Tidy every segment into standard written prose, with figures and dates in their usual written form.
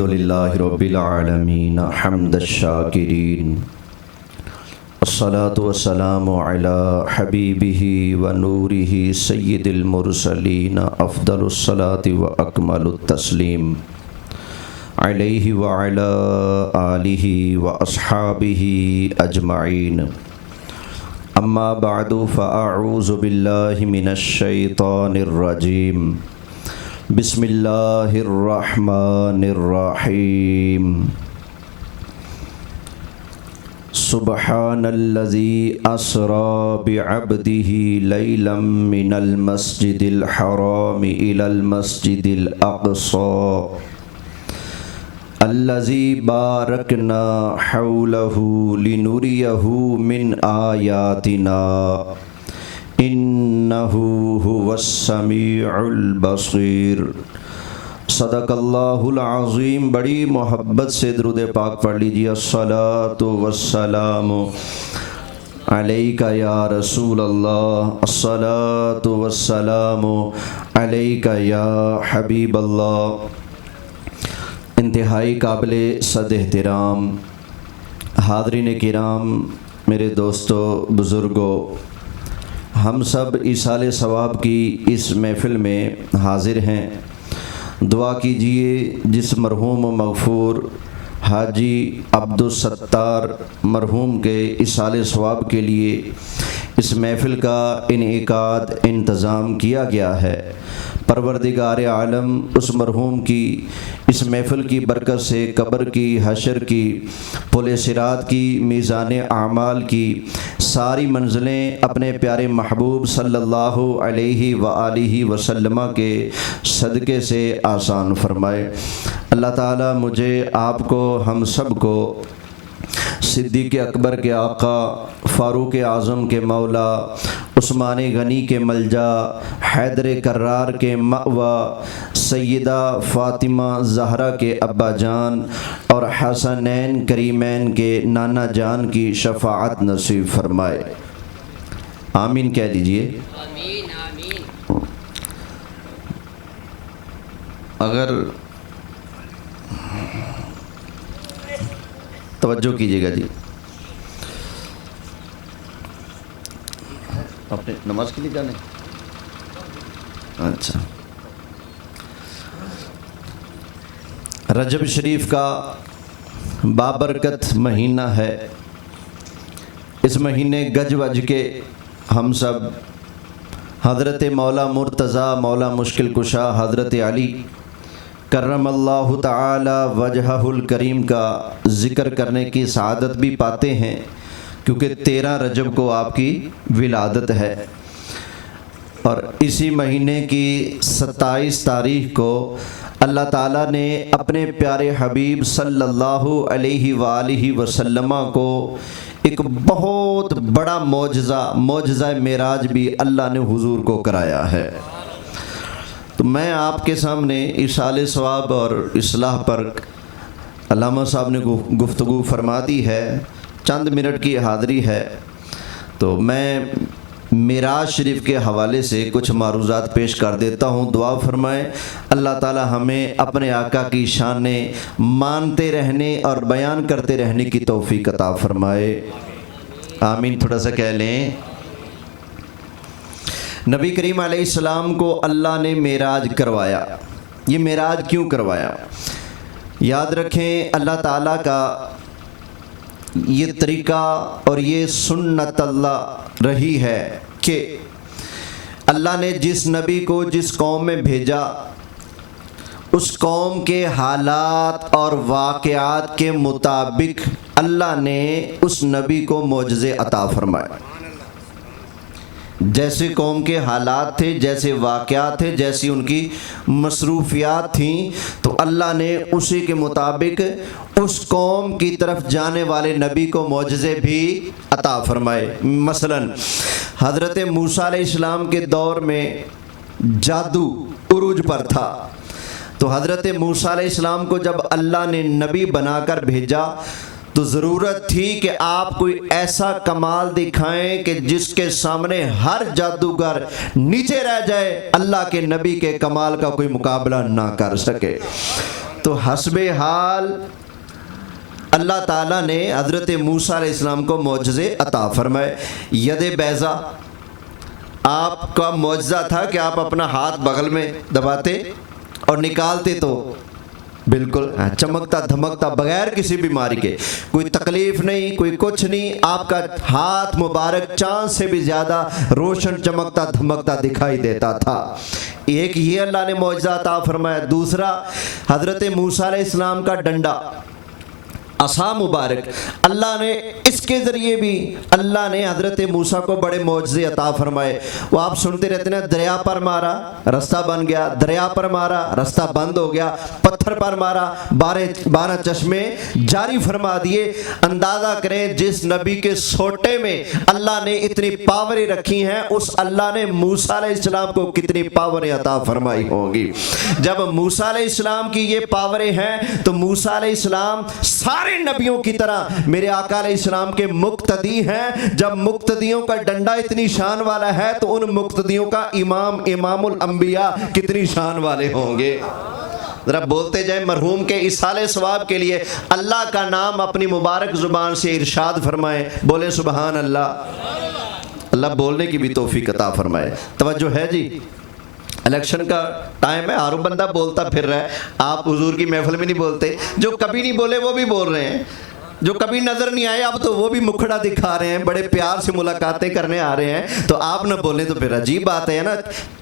الحمدللہ رب العالمین حمد الشاکرین الصلاة والسلام علی حبیبہ ونورہ سید المرسلین افضل الصلاة واکمل التسلیم علیہ وعلی آلہ واصحابہ اجمعین اما بعد فاعوذ باللہ من الشیطان الرجیم بسم اللہ الرحمن الرحیم سبحان الذی اسری بعبدہ لیلا من المسجد الحرام الی المسجد الاقصی الذی بارکنا حولہ لنریہ من آیاتنا انہ هو السمیع البصیر۔ صدق اللہ العظیم۔ بڑی محبت سے درود پاک پڑھ لیجیے۔ الصلاۃ والسلام علیک یا رسول اللہ، الصلاۃ والسلام علیک یا حبیب اللہ۔ انتہائی قابل صد احترام حاضرین کرام، میرے دوستو، بزرگوں، ہم سب ایصال ثواب کی اس محفل میں حاضر ہیں۔ دعا کیجئے جس مرحوم و مغفور حاجی عبدالستار مرحوم کے ایصال ثواب کے لیے اس محفل کا انعقاد انتظام کیا گیا ہے، پروردگار عالم اس مرحوم کی اس محفل کی برکت سے قبر کی، حشر کی، پل صراط کی، میزان اعمال کی ساری منزلیں اپنے پیارے محبوب صلی اللہ علیہ وآلہ وسلم کے صدقے سے آسان فرمائے۔ اللہ تعالیٰ مجھے، آپ کو، ہم سب کو صدیق اکبر کے آقا، فاروق اعظم کے مولا، عثمان غنی کے ملجا، حیدر کرار کے مأوا، سیدہ فاطمہ زہرا کے ابا جان اور حسنین کریمین کے نانا جان کی شفاعت نصیب فرمائے۔ آمین کہہ دیجئے۔ آمین آمین۔ اگر توجہ کیجئے گا جی، آپ نے نماز کے لیے جانے؟ اچھا۔ رجب شریف کا بابرکت مہینہ ہے۔ اس مہینے گج وج کے ہم سب حضرت مولا مرتضیٰ، مولا مشکل کشا حضرت علی کرم اللہ تعالی وجہہ الکریم کا ذکر کرنے کی سعادت بھی پاتے ہیں، کیونکہ 13 رجب کو آپ کی ولادت ہے، اور اسی مہینے کی 27 تاریخ کو اللہ تعالیٰ نے اپنے پیارے حبیب صلی اللہ علیہ وآلہ وسلم کو ایک بہت بڑا معجزہ معراج بھی اللہ نے حضور کو کرایا ہے۔ تو میں آپ کے سامنے ایصال ثواب اور اصلاح پر علامہ صاحب نے گفتگو فرما دی ہے، چند منٹ کی حاضری ہے، تو میں معراج شریف کے حوالے سے کچھ معروضات پیش کر دیتا ہوں۔ دعا فرمائیں اللہ تعالی ہمیں اپنے آقا کی شانیں مانتے رہنے اور بیان کرتے رہنے کی توفیق عطا فرمائے۔ آمین تھوڑا سا کہہ لیں۔ نبی کریم علیہ السلام کو اللہ نے معراج کروایا۔ یہ معراج کیوں کروایا؟ یاد رکھیں، اللہ تعالیٰ کا یہ طریقہ اور یہ سنت اللہ رہی ہے کہ اللہ نے جس نبی کو جس قوم میں بھیجا، اس قوم کے حالات اور واقعات کے مطابق اللہ نے اس نبی کو معجزے عطا فرمائے۔ جیسے قوم کے حالات تھے، جیسے واقعات تھے، جیسی ان کی مصروفیات تھیں، تو اللہ نے اسی کے مطابق اس قوم کی طرف جانے والے نبی کو معجزے بھی عطا فرمائے۔ مثلا حضرت موسیٰ علیہ السلام کے دور میں جادو عروج پر تھا، تو حضرت موسیٰ علیہ السلام کو جب اللہ نے نبی بنا کر بھیجا تو ضرورت تھی کہ آپ کوئی ایسا کمال دکھائیں کہ جس کے سامنے ہر جادوگر نیچے رہ جائے، اللہ کے نبی کے کمال کا کوئی مقابلہ نہ کر سکے۔ تو تو حسب حال اللہ تعالیٰ نے حضرت موسیٰ علیہ السلام کو معجزے عطا فرمائے. ید بیضا، آپ کا معجزہ تھا کہ آپ اپنا ہاتھ بغل میں دباتے اور نکالتے تو بالکل چمکتا دھمکتا بغیر کسی بیماری کے، کوئی تکلیف نہیں، کوئی کچھ نہیں، آپ کا ہاتھ مبارک چاند سے بھی زیادہ روشن چمکتا دھمکتا دکھائی دیتا تھا. ایک یہ اللہ نے معجزہ عطا فرمایا. دوسرا حضرت موسیٰ علیہ السلام کا ڈنڈا، عصا مبارک، اللہ نے اس کے ذریعے بھی اللہ نے حضرت موسیٰ کو بڑے معجزے عطا فرمائے. وہ آپ سنتے رہتے ہیں، دریا پر مارا رستہ بن گیا، دریا پر مارا رستہ بند ہو گیا، پتھر پر مارا 12 چشمے جاری فرما دیے. اندازہ کریں جس نبی کے سوٹے میں اللہ نے اتنی پاوریں رکھی ہیں، اس اللہ نے موسیٰ علیہ السلام کو کتنی پاوریں عطا فرمائی ہوں گی. جب موسیٰ علیہ السلام کی یہ پاوریں ہیں تو موسیٰ علیہ السلام سارے نبیوں کی طرح میرے آقا علیہ السلام کے مقتدی ہیں. جب مقتدیوں کا ڈنڈا اتنی شان والا ہے تو ان مقتدیوں کا امام الانبیاء کتنی شان والے ہوں گے. ذرا بولتے جائیں مرحوم کے ایصال ثواب کے لیے اللہ کا نام اپنی مبارک زبان سے ارشاد فرمائیں. بولے سبحان اللہ. اللہ بولنے کی بھی توفیق عطا فرمائے. توجہ ہے جی، الیکشن کا ٹائم ہے، ہر بندہ بولتا پھر رہا ہے. آپ حضور کی محفل میں نہیں بولتے، جو کبھی نہیں بولے وہ بھی بول رہے ہیں، جو کبھی نظر نہیں آئے اب تو وہ بھی مکھڑا دکھا رہے ہیں، بڑے پیار سے ملاقاتیں کرنے آ رہے ہیں. تو آپ نہ بولیں تو پھر عجیب بات ہے نا.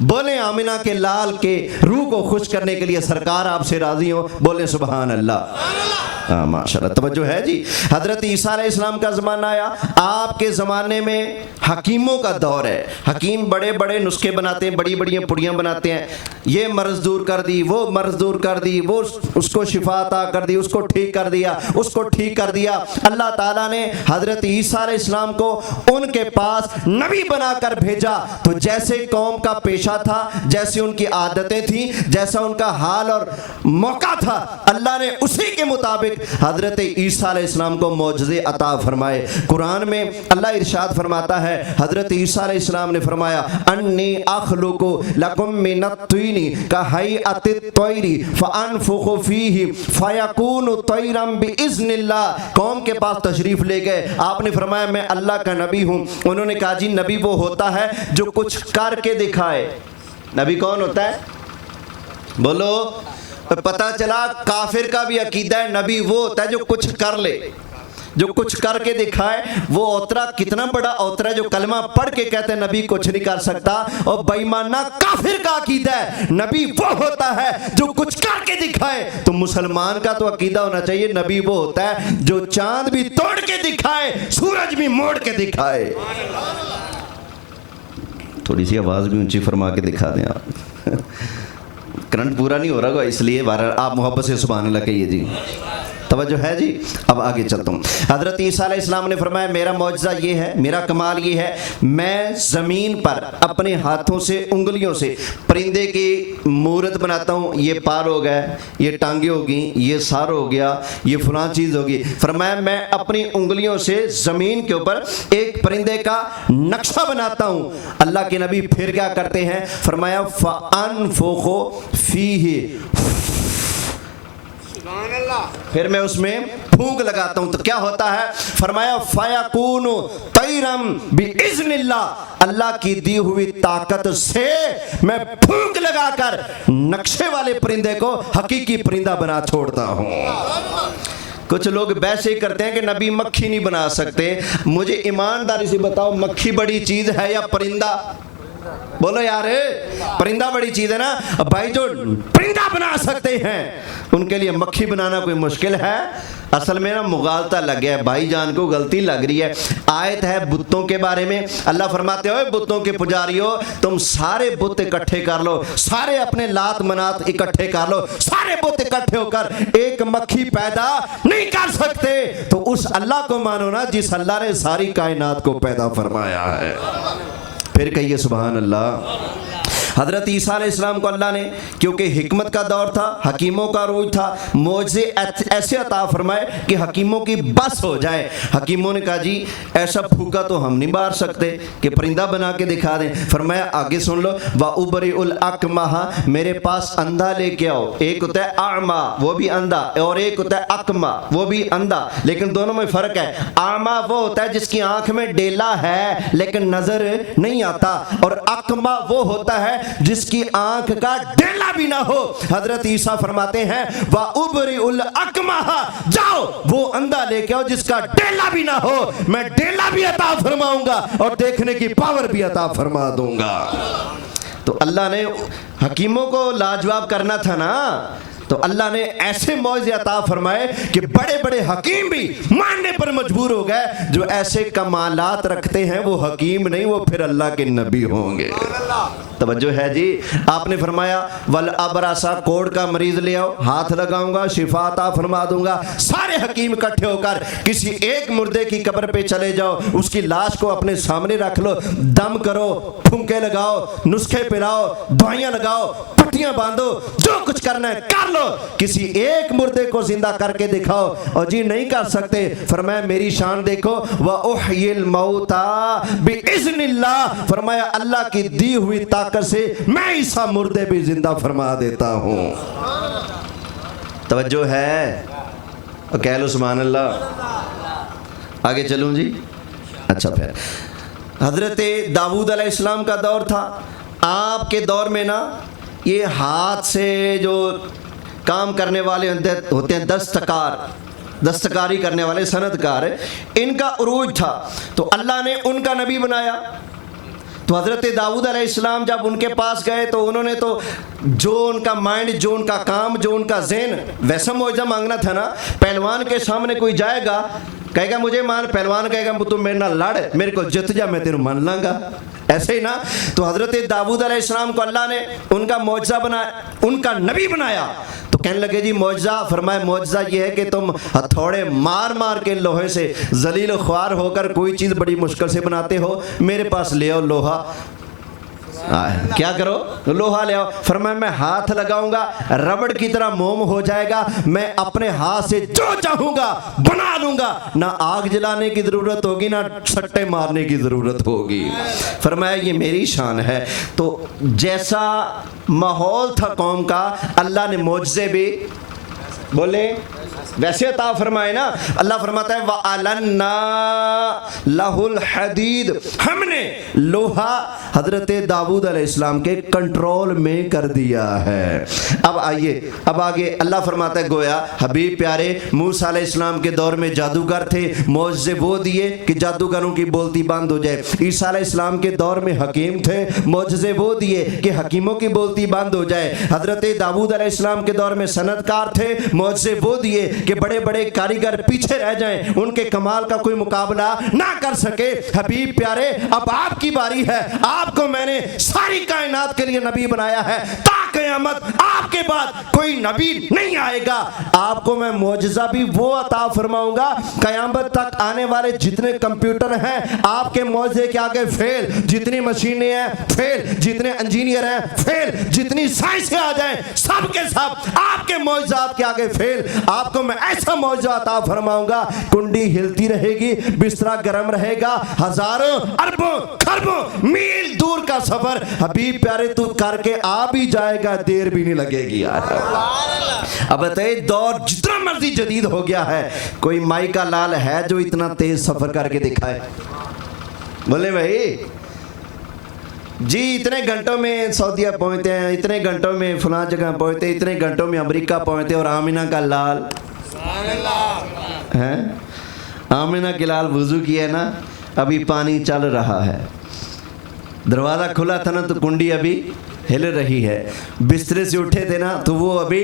بولیں آمنہ کے لال کے روح کو خوش کرنے کے لیے سرکار آپ سے راضی ہو. بولیں سبحان اللہ. ماشاء اللہ. توجہ ہے جی. حضرت عیسیٰ علیہ السلام کا زمانہ آیا. آپ کے زمانے میں حکیموں کا دور ہے. حکیم بڑے بڑے نسخے بناتے ہیں، بڑی بڑی پڑیاں بناتے ہیں. یہ مرض دور کر دی، وہ مرض دور کر دی، وہ اس کو شفا عطا کر دی، اس کو ٹھیک کر دیا، اس کو ٹھیک کر دیا. اللہ تعالیٰ نے حضرت عیسیٰ علیہ السلام کو ان کے پاس نبی بنا کر بھیجا. تو جیسے قوم کا پیشہ تھا، جیسے ان کی عادتیں تھیں، جیسا ان کا حال اور موقع تھا، اللہ نے اسی کے مطابق حضرت عیسیٰ علیہ السلام کو معجزے عطا فرمائے. قرآن میں اللہ ارشاد فرماتا ہے، حضرت عیسیٰ علیہ السلام نے فرمایا انی اخلق لکم من الطین کہیئۃ الطیر فانفخ فیہ فیکون طیرا باذن اللہ. قوم کے پاس تشریف لے گئے، آپ نے فرمایا میں اللہ کا نبی ہوں. انہوں نے کہا جی نبی وہ ہوتا ہے جو کچھ کر کے دکھائے. نبی کون ہوتا ہے؟ بولو. پتہ چلا کافر کا بھی عقیدہ ہے نبی وہ ہوتا ہے جو کچھ کر لے، جو کچھ کر کے دکھائے. وہ اوترا کتنا بڑا اوترا ہے جو کلمہ پڑھ کے کہتے ہیں نبی کچھ نہیں کر سکتا. اور بے ایمانہ کافر کا عقیدہ ہے نبی وہ ہوتا ہے جو کچھ کر کے دکھائے. تو مسلمان کا تو عقیدہ ہونا چاہیے نبی وہ ہوتا ہے جو چاند بھی توڑ کے دکھائے، سورج بھی موڑ کے دکھائے. تھوڑی سی آواز بھی اونچی فرما کے دکھا دیں آپ. کرنٹ پورا نہیں ہو رہا اس لیے آپ محبت سے سبحان اللہ کہیے جی. توجہ ہے جی. اب آگے چلتا ہوں. حضرت عیسیٰ علیہ السلام نے فرمایا میرا معجزہ یہ ہے، میرا کمال یہ ہے، میں زمین پر اپنے ہاتھوں سے انگلیوں سے پرندے کی مورت بناتا ہوں. یہ پار ہو گیا، یہ ٹانگیں ہوگی، یہ سار ہو گیا، یہ فلاں چیز ہوگی. فرمایا میں اپنی انگلیوں سے زمین کے اوپر ایک پرندے کا نقشہ بناتا ہوں. اللہ کے نبی پھر کیا کرتے ہیں؟ فرمایا فَأَنفُخُ فِيهِ، پھر میں اس میں پھونک لگاتا ہوں تو کیا ہوتا ہے؟ فرمایا فَيَكُونُ طَيْرًا بِإِذْنِ اللَّهِ، اللہ کی دی ہوئی طاقت سے میں پھونک لگا کر نقشے والے پرندے کو حقیقی پرندہ بنا چھوڑتا ہوں. کچھ لوگ ویسے ہی کرتے ہیں کہ نبی مکھی نہیں بنا سکتے. مجھے ایمانداری سے بتاؤ مکھی بڑی چیز ہے یا پرندہ؟ بولو یار، پرندہ بڑی چیز ہے نا بھائی. جو پرندہ بنا سکتے ہیں ان کے لیے مکھی بنانا کوئی مشکل ہے؟ اصل میں نا مغالطہ لگ گیا ہے، بھائی جان کو غلطی لگ رہی ہے. آیت ہے بتوں کے بارے میں، اللہ فرماتے ہوئے بتوں کے پجاریوں تم سارے بت اکٹھے کر لو، سارے اپنے لات منات اکٹھے کر لو، سارے بت اکٹھے ہو کر ایک مکھی پیدا نہیں کر سکتے. تو اس اللہ کو مانو نا جس اللہ نے ساری کائنات کو پیدا فرمایا ہے. پھر کہیے سبحان اللہ. حضرت عیسیٰ علیہ السلام کو اللہ نے کیونکہ حکمت کا دور تھا, حکیموں کا عروج تھا, معجزے ایسے عطا فرمائے کہ حکیموں کی بس ہو جائے. حکیموں نے کہا جی ایسا پھوکا تو ہم نہیں مار سکتے کہ پرندہ بنا کے دکھا دیں. فرمایا آگے سن لو, وَأُبْرِئُ الْأَكْمَحَ, میرے پاس اندھا لے کے آؤ. ایک ہوتا ہے اعمیٰ وہ بھی اندھا, اور ایک ہوتا ہے اکمہ وہ بھی اندھا, لیکن دونوں میں فرق ہے. اعمیٰ وہ ہوتا ہے جس کی آنکھ میں ڈیلا ہے لیکن نظر نہیں آتا, اور اکمہ وہ ہوتا ہے جس کی آنکھ کا ڈیلا بھی نہ ہو. حضرت عیسیٰ فرماتے ہیں وَأُبْرِئُ الْأَكْمَحَ, جاؤ وہ اندھا لے کے آؤ جس کا ڈیلا بھی نہ ہو, میں ڈیلا بھی عطا فرماؤں گا اور دیکھنے کی پاور بھی عطا فرما دوں گا. تو اللہ نے حکیموں کو لاجواب کرنا تھا نا, تو اللہ نے ایسے معجزے عطا فرمائے کہ بڑے بڑے حکیم بھی ماننے پر مجبور ہو گئے. جو ایسے کمالات رکھتے ہیں وہ حکیم نہیں, وہ پھر اللہ کے نبی ہوں گے. توجہ ہے جی. آپ نے فرمایا والابراسا, کوڑ کا مریض لے آؤ, ہاتھ لگاؤں گا شفا عطا فرما دوں گا. سارے حکیم اکٹھے ہو کر کسی ایک مردے کی قبر پہ چلے جاؤ, اس کی لاش کو اپنے سامنے رکھ لو, دم کرو, پھونکے لگاؤ, نسخے پلاؤ, دوائیاں لگاؤ, پٹیاں باندھو, جو کچھ کرنا ہے کر لو, کسی ایک مردے کو زندہ کر کے دکھاؤ. اور جی نہیں کر سکتے, فرمایا میری شان دیکھو, وَأُحْيِي الْمَوْتَى بِإِذْنِ اللَّهِ, فرمایا اللہ کی دی ہوئی طاقت سے میں عیسیٰ مردے بھی زندہ فرما دیتا ہوں. توجہ ہے, اور کہہ لو سبحان اللہ. آگے چلوں جی. اچھا پھر حضرت داؤد علیہ السلام کا دور تھا. آپ کے دور میں نا یہ ہاتھ سے جو کام کرنے والے ہوتے ہیں دستکاری کرنے والے صنعت کار, ان کا عروج تھا, تو اللہ نے ان کا نبی بنایا. تو حضرت داؤد علیہ السلام جب ان کے پاس گئے تو انہوں نے تو جو ان کا مائنڈ, جو ان کا کام, جو ان کا ذہن, ویسا معجزہ مانگنا تھا نا. پہلوان کے سامنے کوئی جائے گا کہے گا مجھے مان, پہلوان کہے گا تو میرے نہ لڑ, میرے کو جت جا میں تیرے مان لاں گا, ایسے ہی نا. تو حضرت داؤد علیہ السلام کو اللہ نے ان کا معجزہ بنایا, ان کا نبی بنایا. تو کہنے لگے جی معجزہ, فرمایا معجزہ یہ ہے کہ تم ہتھوڑے مار مار کے لوہے سے ذلیل و خوار ہو کر کوئی چیز بڑی مشکل سے بناتے ہو, میرے پاس لے آؤ لوہا. کیا کرو, لوہا لے آؤ. فرمایا میں ہاتھ لگاؤں گا ربڑ کی طرح موم ہو جائے گا, میں اپنے ہاتھ سے جو چاہوں گا بنا لوں گا, نہ آگ جلانے کی ضرورت ہوگی نہ سٹے مارنے کی ضرورت ہوگی. فرمایا یہ میری شان ہے. تو جیسا ماحول تھا قوم کا, اللہ نے معجزے بھی بولے ویسے عطا فرمائے نا. اللہ فرماتا ہے وَأَلَنَّا لَهُ الْحَدِيدِ, ہم نے لوہا حضرت داؤد علیہ السلام کے کنٹرول میں کر دیا ہے. اب آئیے, اب آگے اللہ فرماتا ہے گویا حبیب پیارے موسیٰ علیہ السلام کے دور میں جادوگر تھے, معجزے وہ دیے کہ جادوگروں کی بولتی بند ہو جائے. عیسیٰ علیہ السلام کے دور میں حکیم تھے, معجزے وہ دیے کہ حکیموں کی بولتی بند ہو جائے. حضرت داؤد علیہ السلام کے دور میں صنعت کار تھے, معجزے وہ دیے کہ بڑے بڑے کاریگر پیچھے رہ جائیں, ان کے کمال کا کوئی مقابلہ نہ کر سکے. حبیب پیارے اب آپ کی باری ہے, آپ کو میں نے ساری کائنات کے لیے نبی بنایا ہے, تا قیامت آپ کے بعد کوئی نبی نہیں آئے گا. آپ کو میں معجزہ بھی وہ عطا فرماؤں گا, قیامت تک آنے والے جتنے کمپیوٹر ہیں آپ کے معجزے کے آگے فیل, جتنی مشینیں ہیں فیل, جتنے انجینئر ہیں فیل, جتنی سائنسیں آ جائیں سب کے سب آپ کے معجزات کے آگے فیل. آپ کو میں ایسا معجزہ عطا فرماؤں گا, کنڈی ہلتی رہے گی, بسترا گرم رہے گا, ہزاروں اربوں کھربوں میل دور کا سفر حبیب پیارے تو کر کے آ بھی جائے گا, دیر بھی نہیں لگے گی. اب بتائیے دور جتنا مرضی جدید ہو گیا ہے, کوئی مائی کا لال ہے جو اتنا تیز سفر کر کے دکھائے؟ بولے بھائی جی اتنے گھنٹوں میں سعودیہ پہنچتے ہیں, اتنے گھنٹوں میں فلاں جگہ پہنچتے, اتنے گھنٹوں میں امریکہ پہنچتے, اور آمینہ کا لال ہے, آمینہ کے لال وضو کیا نا, ابھی پانی چل رہا ہے, دروازہ کھلا تھا نا تو کنڈی ابھی ہل رہی ہے, بسترے سے اٹھے تھے نا تو وہ ابھی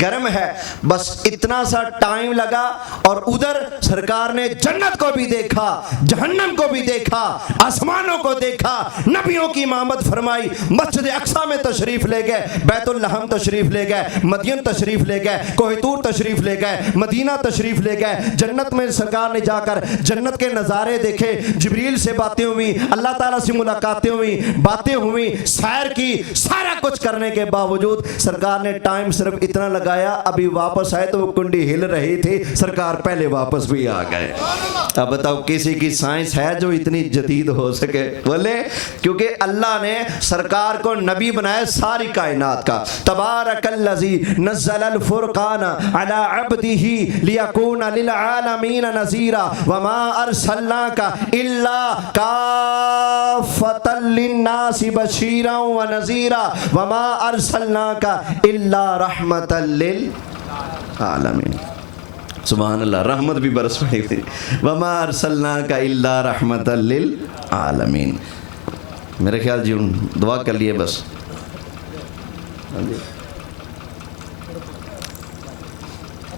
گرم ہے. بس اتنا سا ٹائم لگا, اور ادھر سرکار نے جنت کو بھی دیکھا, جہنم کو بھی دیکھا, آسمانوں کو دیکھا, نبیوں کی امامت فرمائی, مسجد اقصی میں تشریف لے گئے, بیت الحم تشریف لے گئے, مدین تشریف لے گئے, کوہ طور تشریف لے گئے, مدینہ تشریف لے گئے. جنت میں سرکار نے جا کر جنت کے نظارے دیکھے, جبریل سے باتیں ہوئی, اللہ تعالیٰ سے ملاقاتیں ہوئی, باتیں ہوئی, سیر کی, سارا کچھ کرنے کے باوجود سرکار نے ٹائم صرف اتنا لگایا، ابھی واپس آئے تو وہ کنڈی ہل رہی تھی، سرکار پہلے واپس بھی آ گئے۔ اب بتاؤ کسی کی سائنس ہے جو اتنی جدید ہو سکے؟ بولے کیونکہ اللہ نے سرکار کو نبی بنایا ساری کائنات کا۔ تبارک الذی نزل الفرقان علی عبدہ لیکون للعالمین نذیرا وما ارسلناک الا کافۃ للناس بشیرا ونذیرا وما ارسلناک الا رحمۃ للعالمین۔ سبحان اللہ، رحمت بھی برس پڑی تھی۔ وما ارسلناک الا رحمۃ للعالمین۔ میرے خیال جی دعا کر لیے بس۔